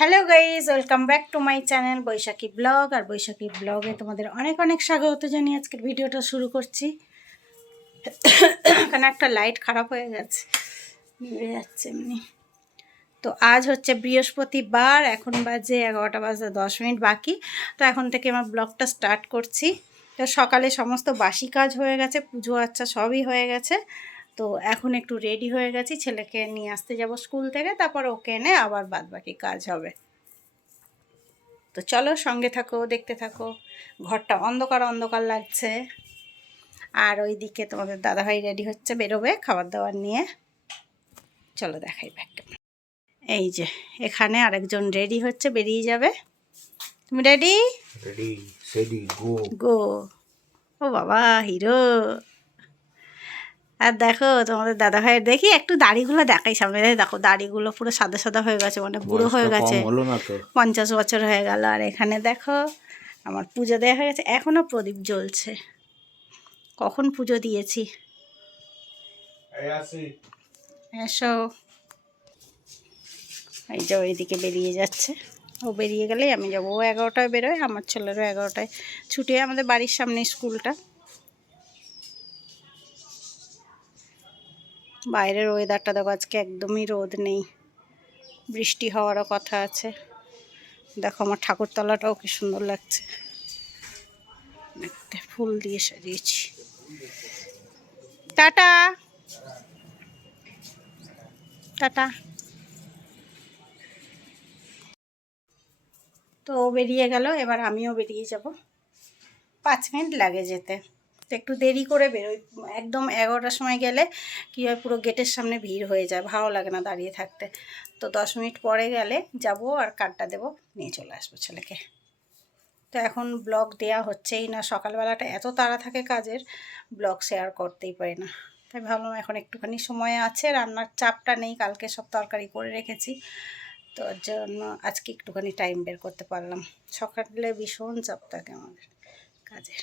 Hello guys welcome back to my channel Baishakhi vlog আর বৈশাখী ব্লগে তোমাদের অনেক অনেক স্বাগত জানিয়ে আজকের ভিডিওটা শুরু করছি। এখানে একটা লাইট খারাপ হয়ে গেছে। নিভে যাচ্ছে এমনি। তো আজ হচ্ছে বৃহস্পতিবার, এখন বাজে এগারোটা বাজে দশ মিনিট বাকি। তো এখন থেকে আমার ব্লগটা স্টার্ট করছি। তো সকালে সমস্ত বাসি কাজ হয়ে গেছে, পুজো আচ্ছা সবই হয়ে গেছে। তো এখন একটু রেডি হয়ে গেছি ছেলেকে নিয়ে আসতে যাব স্কুল থেকে তারপর ওকে এনে আবার বাদ বাকি কাজ হবে। তো চলো সঙ্গে থাকো দেখতে থাকো। ঘরটা অন্ধকার অন্ধকার লাগছে। আর ওই দিকে তোমাদের দাদাভাই রেডি হচ্ছে বেরোবে খাবার দাবার নিয়ে। চলো দেখাই ব্যাগ এই যে এখানে আরেকজন রেডি হচ্ছে বেরিয়ে যাবে। তুমি রেডি রেডি গো গো ও বাবা হিরো আর দেখো তোমাদের দাদা ভাইয়ের দেখি একটু দাড়িগুলো দেখাই সামনে। দেখো দাড়িগুলো পুরো সাদা সাদা হয়ে গেছে মানে বুড়ো হয়ে গেছে। হলো না তো। পঞ্চাশ বছর হয়ে গেল আর এখানে দেখো আমার পুজো দেওয়া হয়ে গেছে। এখনও প্রদীপ জ্বলছে। কখন পুজো দিয়েছি? এসো। এই যে ওইদিকে বেরিয়ে যাচ্ছে। ও বেরিয়ে গেলেই আমি যাব। ও এগারোটায় বেরোয় আমার ছেলেরও এগারোটায় ছুটি হয় আমাদের বাড়ির সামনে স্কুলটা। বাইরের ওয়েদারটা দেখো, আজকে একদমই রোদ নেই। বৃষ্টি হওয়ারও কথা আছে। দেখো আমার ঠাকুরতলাটাও কি সুন্দর লাগছে। দেখতে ফুল দিয়ে সাজিয়েছি। টাটা! টাটা! তো বেরিয়ে গেল, এবার আমিও বেরিয়ে যাব। পাঁচ মিনিট লাগে যেতে। তো একটু দেরি করে বেরোই। একদম এগারোটার সময় গেলে কী হয়, পুরো গেটের সামনে ভিড় হয়ে যায়, ভালো লাগে না দাঁড়িয়ে থাকতে। তো দশ মিনিট পরে গেলে যাব আর কার্ডটা দেবো, নিয়ে চলে আসব ছেলেকে। তো এখন ব্লগ দেয়া হচ্ছেই না, সকালবেলাটা এত তাড়া থাকে কাজের ব্লগ শেয়ার করতেই পারি না। তাই ভাবলাম এখন একটুখানি সময় আছে, রান্নার চাপটা নেই, কালকে সব তরকারি করে রেখেছি। তো জন্য আজকে একটুখানি টাইম বের করতে পারলাম। সকালে ভীষণ চাপ থাকে আমাদের কাজের।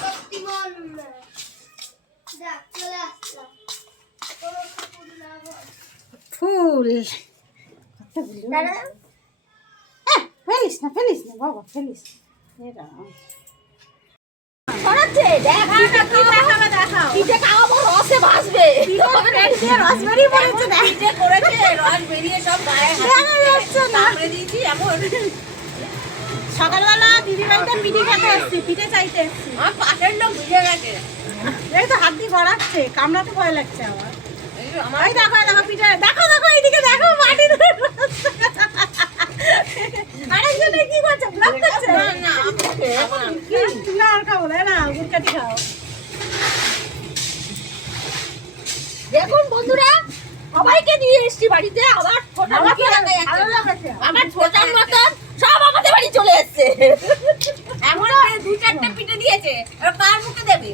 সত্যি বল দেখ চলে আসলাম কোনো কাপড় না বল। ফুল দাদা হ্যাঁ ফেলিস না ফেলিস না বাবা ফেলিস সকালবেলা দিদি বাড়িতে পিঠে খেতে এসছি পিঠে চাইতে এসছি। আমার পাশের লোক বুঝে গেছে। এই তো হাত দিয়ে গড়াচ্ছে কামড়াতে ভয় লাগছে আমার আমার দেখো দেখো পিঠে। দেখো দেখো এইদিকে দেখো মাটি ধরে। আরেকজনে কি করছে ব্লক করছে? না, না, না আর খাব না না গুড়কাটি খাও। দেখুন বন্ধুরা সবাইকে নিয়ে এসছি বাড়িতে আবার ছোটার মতন। সব আমাদের বাড়ি চলে এসছে। এমন দুই চারটে পিঠে দিয়েছে এবার কার মুখে দেবে?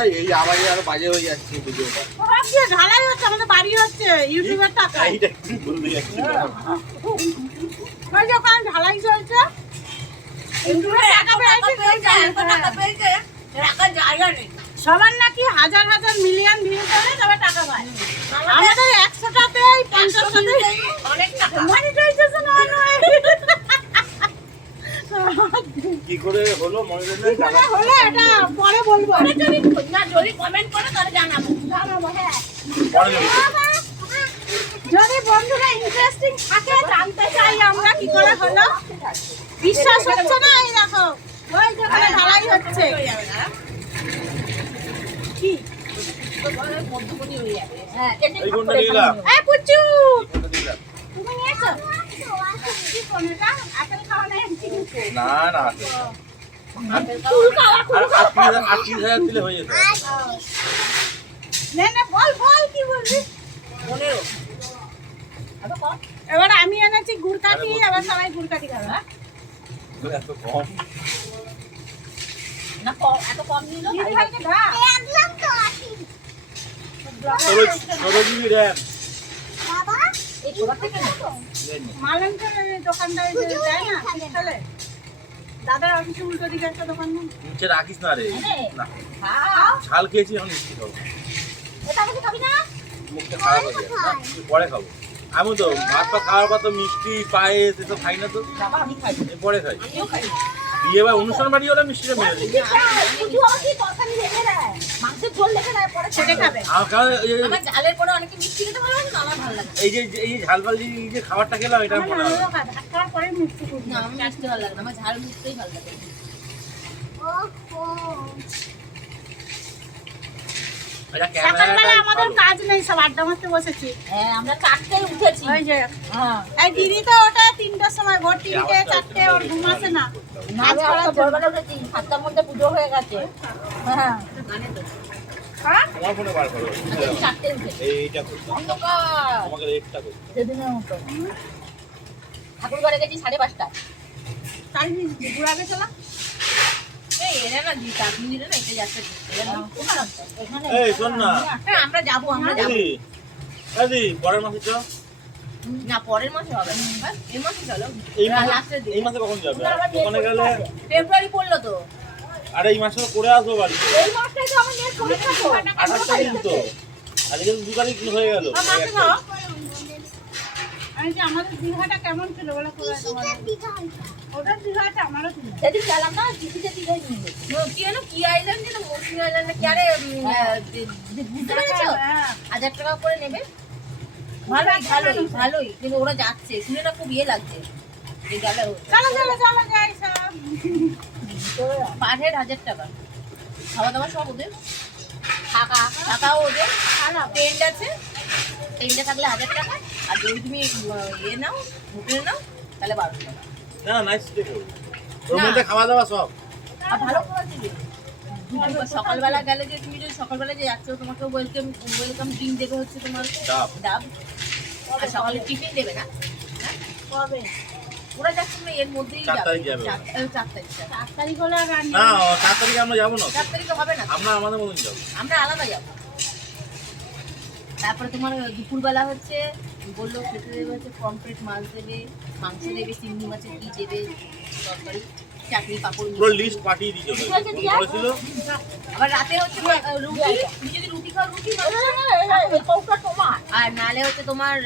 এই এই আওয়াজে আরও বাজে হয়ে যাচ্ছে ভিডিওটা সব দিয়ে ঢালাই হচ্ছে আমাদের বাড়ি হচ্ছে ইউটিউবের টাকা। এইটা কি ওই যে ওখানে ঢালাই চলছে। টাকা। টাকা সবার নাকি হাজার হাজার মিলিয়ন ভিউ করে তবে টাকা পায়। আমাদের একশোটাতে পঞ্চাশটাতে অনেক টাকা। মনিটাইজেশন অন হয়ে কি করে হলো নেই মানে এটা পরে বলব। যদি না যদি কমেন্ট করে তাহলে জানাব। জানাব, হ্যাঁ। বন্ধুরা ইন্টারেস্টিং থাকে জানতে চাই আমরা কি করে হলো। বিশ্বাস হচ্ছে না এই দেখো ওই যেখানে ঢালাই হচ্ছে। কি? হয়ে না না দিলে যেত। বল বল কি বলবি? পনেরো। এবার আমি এনেছি গুড় কাঠি আবার সবাই গুড় কাঠি খাবে হ্যাঁ? এত কম। না কম এত কম নিল ভাইকে দাও একদম তো আশি। ষোলো ষোলো জিবি বাবা এই ছোট থেকে না। মালঞ্চের দোকানটায় যায় না? শীতকালে দাদার অফিসে উল্টো দিকে একটা দোকান নিচে রাখিস না রে। হ্যাঁ। না। ঝাল খেয়েছি এখন মিষ্টি খাব। এটা কিছু খাবি না? মুখটা খারাপ হয়ে যায় পরে খাব। আমি তো ভাত পা খাওয়ার পর তো মিষ্টি পায়েস এসব খাই না তো। আমি খাই। পরে খাই। আমিও খাই। বিয়ে বা অনুষ্ঠান বাড়ি হলে মিষ্টিটা মেরে এই যে- আমার ঝালের পরে অনেকে মিষ্টি খেতে ভালো লাগে না আমার ভালো লাগে এই যে এই যে ঝাল ফাল যে এই যে খাবারটা খেলাম এটা মনে হয় নানুরও খায়, ভাত খাওয়ার পরে মিষ্টি না কুড়ি আমার মিষ্টি ভালো লাগে না আমার ঝাল মিষ্টিই ভালো লাগে। ও ও এটা সকালবেলা আমাদের কাজ নেই সব আড্ডা মারতে বসেছি। হ্যাঁ আমরা চারটেই উঠেছি। ওই যে হ্যাঁ। এই দিদি তো ওটা তিনটার সময় ভোর তিনটে চারটে ওর ঘুম আসে না। না আমি আজকে সাতটার মধ্যে পুজো হয়ে গেছে। হ্যাঁ। হ্যাঁ? ঠাকুর ঘরে গেছি সাড়ে পাঁচটা গেছিলাম এই আমরা যাব আমরা যাব। দিদি দিদি পরের মাসে চ না পরের মাসে হবে এই মাসে চলো। এই মাসে এই মাসে কখন যাবে? না, ওখানে গেলে ফেব্রুয়ারি পড়ল তো। আর এই মাসে তো করে আসব বাড়ি। এই মাসটাই তো আমার নেট পরীক্ষা তো। তারিখ তো। আজকে তো তারিখ হয়ে গেল। মাসে না আমি যে আমাদের দীঘাটা কেমন ছিল বলে ওটার দীঘাটা আমারও ছিল গেলাম না? চিঠিতে দীঘায় নিয়ে গেছি। কি যেন কি আইল্যান্ড যেন? মৌসুমী আইল্যান্ড কি? আরে উম, আহ, যে- যে বুঝতে পেরেছ? হ্যাঁ হাজার টাকা করে নেবে। ভালোই ভালোই ভালোই। কিন্তু ওরা যাচ্ছে। শুনে না খুব ইয়ে লাগছে। চলো চলো চলো যাই সব। পার হেড হাজার টাকা। খাওয়া দাওয়া সব ওদের। থাকা থাকাও ওদের। টেন্ট আছে। টেন্টে থাকলে হাজার টাকা আর যদি তুমি ইয়ে নাও হোটেলে নাও তাহলে বারোশো টাকা। না নাইস স্টে করব ওর মধ্যে খাওয়া দাওয়া সব? আর ভালো? খাবার দিবে সকালবেলা গেলে যে তুমি যদি সকালবেলা যে যাচ্ছ তোমাকে ওয়েলকাম ওয়েলকাম ড্রিঙ্ক দেবে হচ্ছে তোমার ডাব। আর সকালে টিফিন দেবে না। হ্যাঁ? কবে? ওরা যাচ্ছে তোমরা এর মধ্যেই যাবে। তারিখ চার তারিখ চার তারিখ হলে না তারিখে আমরা যাব না। চার তারিখে হবে না? আমরা আমাদের মতন যাব। আমরা আলাদা যাব। তারপরে তোমার দুপুরবেলা হচ্ছে বলল খেতে দেবে হচ্ছে পমফ্রেট মাছ দেবে মাংস দেবে চিংড়ি মাছের কি দেবে তরকারি চাটনি পাপড়। পুরো লিস্ট পাঠিয়ে দিয়েছে ঠিক আছে, দিয়া। করেছিল আবার রাতে হচ্ছে রুটি তুমি যদি রুটি খাও রুটি তোমার। আর নালে হচ্ছে তোমার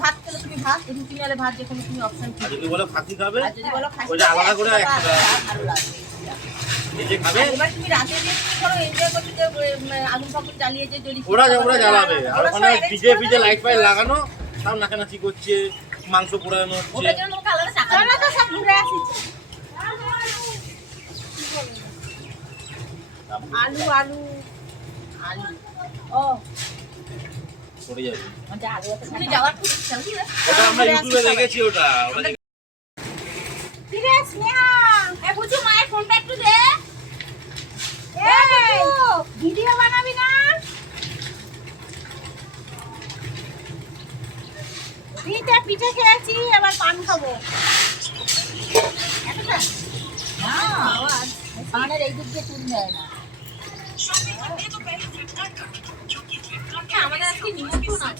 ভাত খেলে তুমি ভাত রুটি নালে ভাত যে কোনো তুমি অপশন আর যদি বলে খাসি খাবে? আর যদি বলো খাসি আলাদা করে লাগবে। নিজে খাবে এবার তুমি রাতে যে তুমি ধরো এনজয় করতে যে আগুন ফাগুন জ্বালিয়ে যে যদি ওরা ওরা জ্বালাবে। আর ওখানে সব arrange পিজে করে পিজে দেবে। লাইট ফাইট লাগানো সব নাচানাচি করছে মাংস পোড়ানো হচ্ছে। ওটার জন্য তোমাকে আলাদা টাকা চলো তো সব ঘুরে আসিছি। আলু আলু আলু। ও। পড়ে যাবে। মানে আলু আছে যাওয়ার খুব ইচ্ছা বুঝলে? ওটা আমরা ইউটিউবে দেখেছি ওটা ওটা দেখে- কি রে স্নেহা এ বুঝু মায়ের ফোনটা একটু দে এই ভিডিও বানাবি না পিঠে পিঠে খেয়েছি এবার পান খাব এতটা? না আওয়াজ কানের এই দিক দিয়ে চুন দেয় না হ্যাঁ, আমাদের আজকে নিমন্ত্রণ আছে ওটা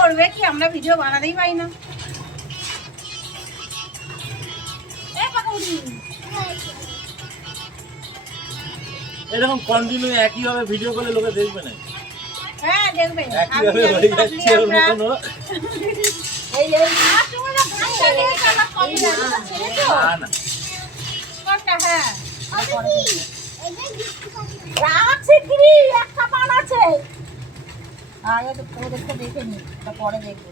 করবে কি? আমরা ভিডিও বানাতেই পাই না। এরকম কন্টিনিউ একই ভাবে ভিডিও করলে লোকে দেখবে না। হ্যাঁ দেখবে। হয়ে যাচ্ছে ওর মতন এই এই। না না। কোনটা হ্যাঁ। কি একটা পান আছে। আগে তো দেখতে দেখে নি পরে দেখব।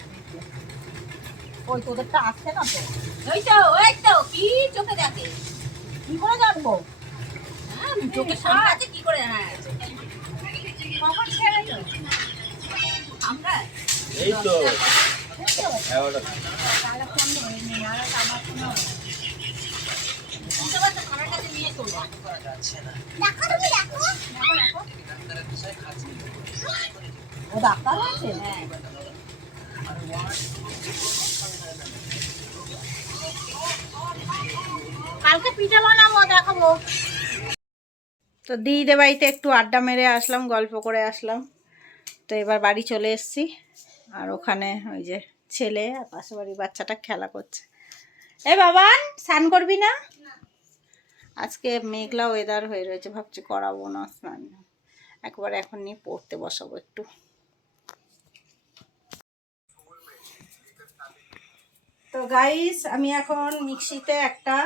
ওই তোদেরটা আসছে না তো? ওই তো ওই তো কি চোখে দেখে? কি করে জানব? হ্যাঁ চোখের সামনে আছে কি করে হ্যাঁ কখন আমরা? এই তো। আমার পারছ খানার কাছে নিয়ে চলবো দেখো তুমি দেখো। ও ডাক্তার আছে? কালকে পিঠা বানাবো দেখাবো। তো দিদিদের বাড়িতে একটু আড্ডা মেরে আসলাম গল্প করে আসলাম। তো এবার বাড়ি চলে এসেছি। আর ওখানে ওই যে ছেলে আর পাশে বাড়ির বাচ্চাটা খেলা করছে। এ বাবা স্নান করবি না? আজকে মেঘলা ওয়েদার হয়ে রয়েছে ভাবছি করাবো না স্নান। একবার এখন নিয়ে পড়তে বসাবো একটু। তো গাইস আমি এখন মিক্সিতে একটা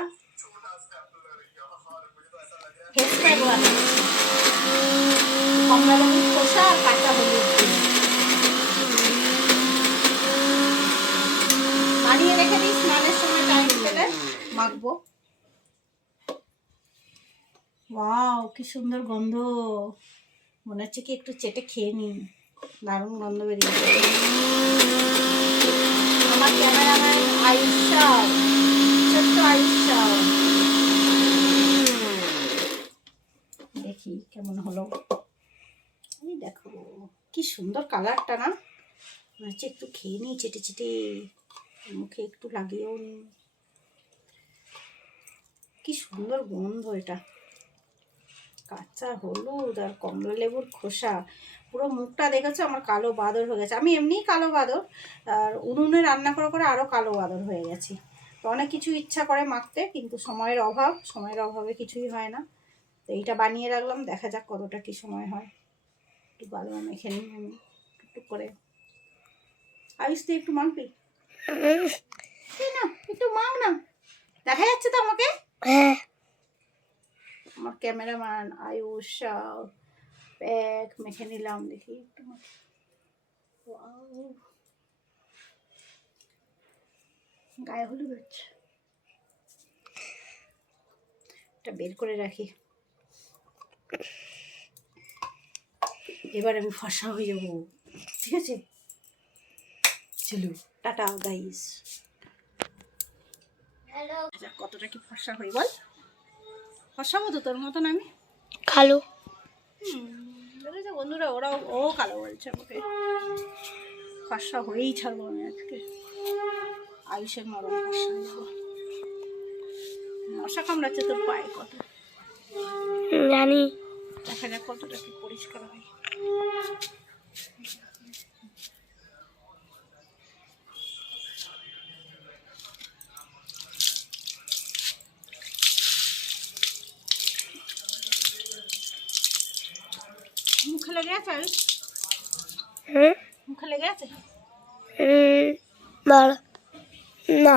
রেখে সময় মাখবো। ওয়াও কি সুন্দর গন্ধ। মনে হচ্ছে কি একটু চেটে খেয়ে নিই। দারুণ গন্ধ বেরিয়েছে। আমার ক্যামেরাম্যান আয়ুষা ছোট্ট আয়ুষা দেখি কেমন হলো। এই দেখো, কি সুন্দর কালারটা না? মনে হচ্ছে একটু খেয়ে নিই, চেটে চেটে। মুখে একটু লাগিয়েও নিই। কি সুন্দর গন্ধ এটা। কাঁচা হলুদ আর কমলা লেবুর খোসা। পুরো মুখটা দেখেছ আমার কালো বাদর হয়ে গেছে। আমি এমনিই কালো বাদর আর উনুনে রান্না করে করে আরও কালো বাদর হয়ে গেছি। তো অনেক কিছু ইচ্ছা করে মাখতে কিন্তু সময়ের অভাব সময়ের অভাবে কিছুই হয় না। তো এইটা বানিয়ে রাখলাম দেখা যাক কতটা কি সময় হয়। একটু বাদাম মেখে নিই আমি টুকটুক করে। আয়ুষ তুই একটু মাখবি? না একটু মাখ না। দেখা যাচ্ছে তো আমাকে? আমার ক্যামেরাম্যান আয়ুষ প্যাক মেখে নিলাম দেখি একটু. গায়ে হলুদ হচ্ছে। এটা বের করে রাখি। এবার আমি ফসা হয়ে যাব। ঠিক আছে? চলো টাটা গাইস হ্যালো। আচ্ছা কতটা কি ফসা হই বল। ফসাবো তো তোর মতন আমি। কালো দেখেছ বন্ধুরা ওরাও ও কালো বলছে আমাকে ফসা হয়েই ছাড়বো আমি আজকে। আয়ুষের মরম হয়ে মশা কামড়াচ্ছে তোর পায়ে কত? জানি। দেখা যাক কতটা কি পরিষ্কার হয়। মুখে লেগে আছে হুম মুখে লেগে আছে? বলো না।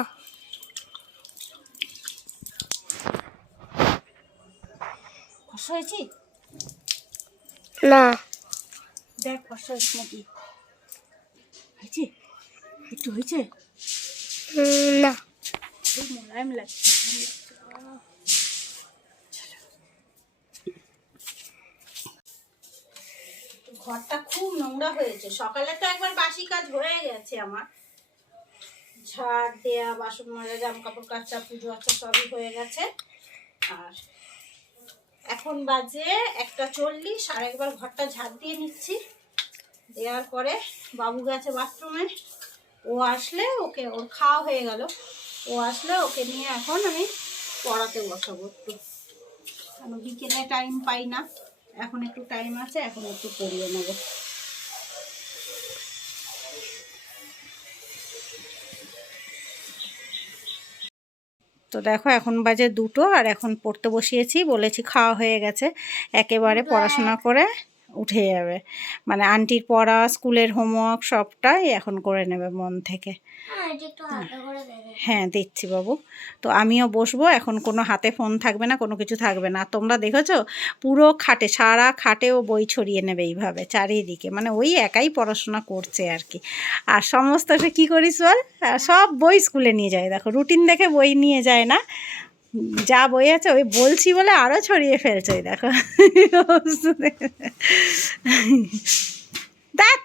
ফসা হয়েছি? না। দেখ ফসা হয়েছে নাকি? হয়েছে? একটু হয়েছে? না। খুব মোলায়েম লাগছে মোলায়েম লাগছে। আহ। চলো। ঘরটা খুব নোংরা হয়েছে। সকালে তো একবার বাসি কাজ হয়ে গেছে আমার। ঝাড় দেয়া, বাসন মাজা জামা কাপড় কাচা, পুজো আচা সবই হয়ে গেছে। আর এখন বাজে একটা চল্লিশ, আর একবার ঘরটা ঝাড় দিয়ে নিচ্ছি। দেওয়ার পরে বাবু গেছে বাথরুমে। ও আসলে ওকে, ওর খাওয়া হয়ে গেল। ও আসলে ওকে নিয়ে এখন আমি পড়াতে বসাবো একটু। কারণ বিকেলে টাইম পাই না। এখন একটু টাইম আছে এখন একটু করিয়ে নেব। তো দেখো এখন বাজে দুটো আর এখন পড়তে বসিয়েছি বলেছি খাওয়া হয়ে গেছে একেবারে পড়াশোনা করে। উঠে যাবে। মানে আন্টির পড়া স্কুলের হোমওয়ার্ক সবটাই এখন করে নেবে মন থেকে। হ্যাঁ দেবে হ্যাঁ দিচ্ছি বাবু। তো আমিও বসবো এখন কোনো হাতে ফোন থাকবে না কোনো কিছু থাকবে না। তোমরা দেখেছ পুরো খাটে সারা খাটেও বই ছড়িয়ে নেবে এইভাবে চারিদিকে। মানে ওই একাই পড়াশোনা করছে আর কি। আর সমস্তটা কী করিস বল? সব বই স্কুলে নিয়ে যায়। দেখো রুটিন দেখে বই নিয়ে যায় না। যা বই আছে ওই বলছি বলে আরও ছড়িয়ে ফেলছে, ওই দেখো। দেখ।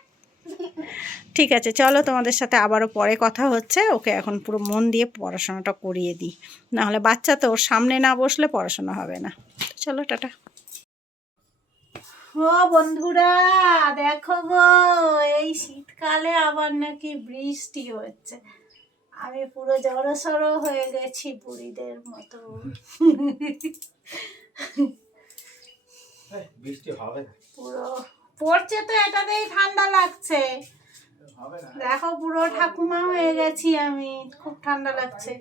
ঠিক আছে, চলো তোমাদের সাথে আবারও পরে কথা হচ্ছে। ওকে এখন পুরো মন দিয়ে পড়াশোনাটা করিয়ে দিই। নাহলে বাচ্চা তো ওর সামনে না বসলে পড়াশোনা হবে না। চলো, টাটা। ও বন্ধুরা, দেখো গো, এই শীতকালে আবার নাকি বৃষ্টি হচ্ছে। আমি পুরো জড়সড় হয়ে গেছি বুড়িদের মতো। বৃষ্টি হবে পুরো পড়ছে তো এটাতেই ঠান্ডা লাগছে। দেখো পুরো ঠাকুমা হয়ে গেছি আমি খুব ঠান্ডা লাগছে।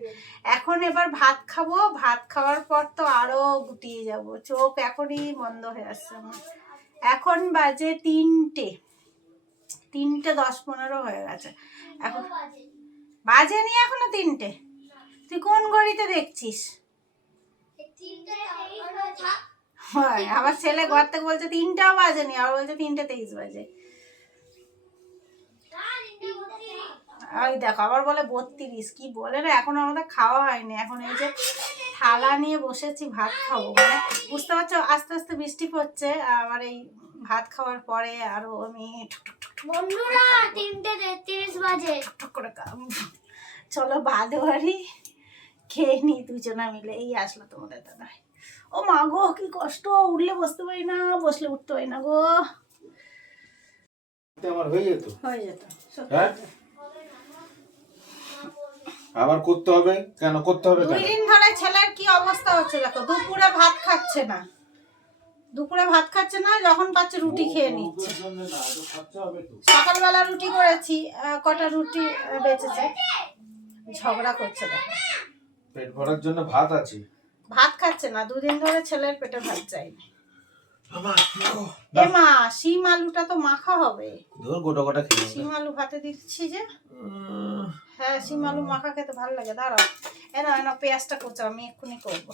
এখন এবার ভাত খাব ভাত খাওয়ার পর তো আরও গুটিয়ে যাব। চোখ এখনই বন্ধ হয়ে আসছে আমার। এখন বাজে তিনটে তিনটে দশ পনেরো হয়ে গেছে। এখন বাজেনি এখনও তিনটে? তুই কোন ঘড়িতে দেখছিস? আবার ছেলে ঘর থেকে বলছে তিনটাও বাজেনি আর বলছে তিনটে তেইশ বাজে। ওই দেখো, আবার বলে বত্রিশ, কি বলে না এখন আমাদের খাওয়া হয়নি, এখন এই যে থালা নিয়ে বসেছি, ভাত খাব। মানে বুঝতে পারছ, আস্তে আস্তে বৃষ্টি পড়ছে আবার এই ভাত খাওয়ার পরে আরও আমি ঠুক বন্ধুরা তিনটে তেত্রিশ বাজে। করে চলো বাদে বাড়ি। খেয়ে নি দুজনা মিলে। এই আসলো তোমাদের দাদা। ও মা গো কি কষ্ট। উঠলে বসতে পারি না বসলে উঠতে পারি না গো। আমার হয়ে যেত? হয়ে যেত হ্যাঁ? আবার করতে হবে? কেন করতে হবে দুই দিন ধরে ছেলের কি অবস্থা হচ্ছে দেখো দুপুরে ভাত খাচ্ছে না। দুপুরে ভাত খাচ্ছে না যখন পাচ্ছে রুটি খেয়ে নিচ্ছে। সকালবেলা রুটি করেছি কটা রুটি বেঁচেছে। ঝগড়া করছে পেট ভরার জন্য ভাত আছে? ভাত খাচ্ছে না দুদিন ধরে ছেলের পেটে ভাত আমার এ মা শিম আলুটা তো মাখা হবে। ধর গোটা গোটা খেয়ে শিম আলু ভাতে দিচ্ছি যে। হ্যাঁ শিম আলু মাখা খেতে ভালো লাগে। দাঁড়াও এনা এনা পেঁয়াজটা কোচা আমি এক্ষুনি করব।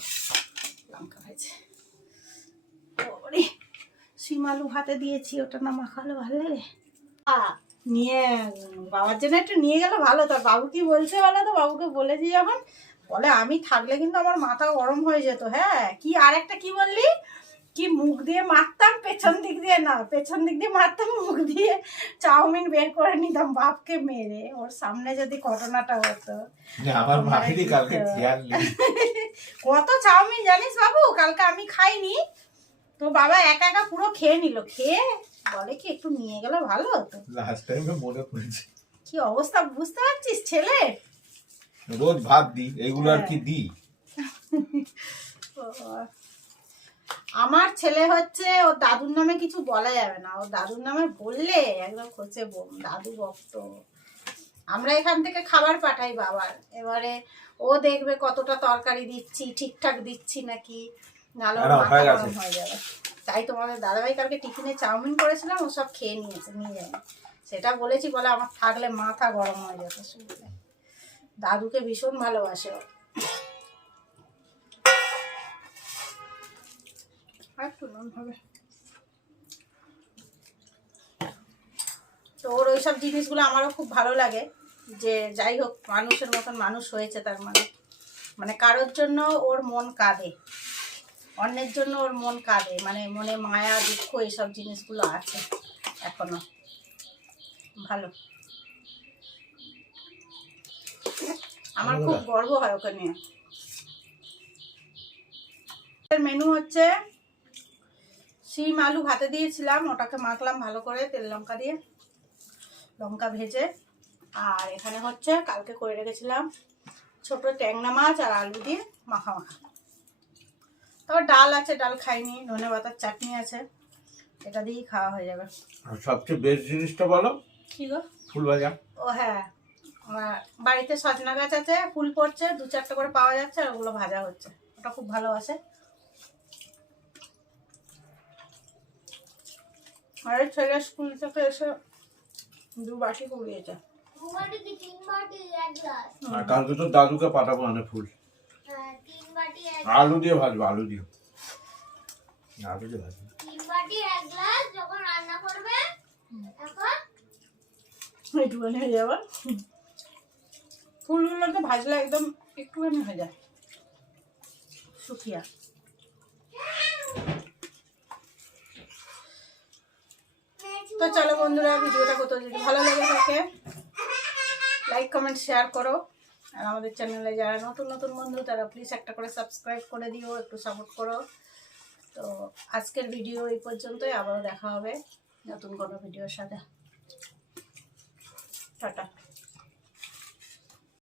লঙ্কা ভেজে। ওরে ভাতে দিয়েছি ওটা না মাখালে ভালো নিয়ে বাবার জন্য একটু নিয়ে গেলে ভালো তো বাবু কি বলছে বলো তো? বাবুকে বলেছি যখন বলে আমি থাকলে কিন্তু আমার মাথা গরম হয়ে যেত হ্যাঁ? কি আর একটা কি বললি? কি মুখ দিয়ে মারতাম পেছন দিক দিয়ে না পেছন দিক দিয়ে মারতাম মুখ দিয়ে চাউমিন বের করে নিতাম বাপকে মেরে। ওর সামনে যদি ঘটনাটা হতো। আমার কালকে কত চাউমিন জানিস বাবু? কালকে আমি খাইনি। তো বাবা একা একা পুরো খেয়ে নিল। খেয়ে বলে কি একটু নিয়ে গেলে ভালো হতো। লাস্ট টাইমে মনে পড়েছে। কি অবস্থা বুঝতে পারছিস ছেলে? রোজ ভাত দিই এগুলো আর কি দিই? আমার ছেলে হচ্ছে ওর দাদুর নামে কিছু বলা যাবে না। ওর দাদুর নামে বললে একদম খোঁচে বোম দাদু ভক্ত। আমরা এখান থেকে খাবার পাঠাই বাবার। এবারে ও দেখবে কতটা তরকারি দিচ্ছি ঠিকঠাক দিচ্ছি নাকি। নাহলে হয়ে গেছে। হয়ে যাবে। তাই তোমাদের দাদাভাই কালকে টিফিনে চাউমিন করেছিলাম ও সব খেয়ে নিয়েছে নিয়ে সেটা বলেছি বলে আমার থাকলে মাথা গরম হয়ে যেত শুনলে। দাদুকে ভীষণ ভালোবাসে ও। আর একটু নুন হবে। তো ওর ওইসব জিনিসগুলো আমারও খুব ভালো লাগে যে যাই হোক মানুষের মতন মানুষ হয়েছে তার মানে। মানে কারোর জন্য ওর মন কাঁদে। অন্যের জন্য ওর মন কাঁদে মানে মনে মায়া দুঃখ এইসব জিনিসগুলো আছে এখনও। ভালো। আমার খুব গর্ব হয় ওকে নিয়ে। মেনু হচ্ছে শিম আলু ভাতে দিয়েছিলাম ওটাকে মাখলাম ভালো করে তেল লঙ্কা দিয়ে লঙ্কা ভেজে। আর এখানে হচ্ছে কালকে করে রেখেছিলাম ছোট ট্যাংরা মাছ আর আলু দিয়ে মাখা মাখা। তারপর ডাল আছে ডাল খাইনি ধনে পাতার চাটনি আছে। এটা দিয়েই খাওয়া হয়ে যাবে। আর সবচেয়ে বেস্ট জিনিসটা বলো? কি গো? ফুল ভাজা ও হ্যাঁ আমার বাড়িতে সজনা গাছ আছে ফুল পড়ছে দু চারটে করে পাওয়া যাচ্ছে আর ওগুলো ভাজা হচ্ছে। ওটা খুব ভালোবাসে আর ছেলে স্কুল থেকে এসে দু বাটি কুড়িয়েছে দু বাটি কি তিন বাটি এক গ্লাস আর কালকে তো দাদুকে পাঠাবো ফুল। হ্যাঁ তিন বাটি এক আলু দিয়ে ভাজবো, আলু দিয়ে। আলু দিয়ে ভাজবো। ফুলগুলোকে ভাজলে একদম একটুখানি হয়ে যায়। শুকিয়া। তো চলো বন্ধুরা, ভিডিওটা কোথাও যদি ভালো লেগে থাকে লাইক কমেন্ট শেয়ার করো। আর আমাদের চ্যানেলে যারা নতুন নতুন বন্ধু, তারা প্লিজ একটা করে সাবস্ক্রাইব করে দিও, একটু সাপোর্ট করো। তো আজকের ভিডিও এই পর্যন্তই, আবারও দেখা হবে নতুন কোনো ভিডিওর সাথে। টাটা।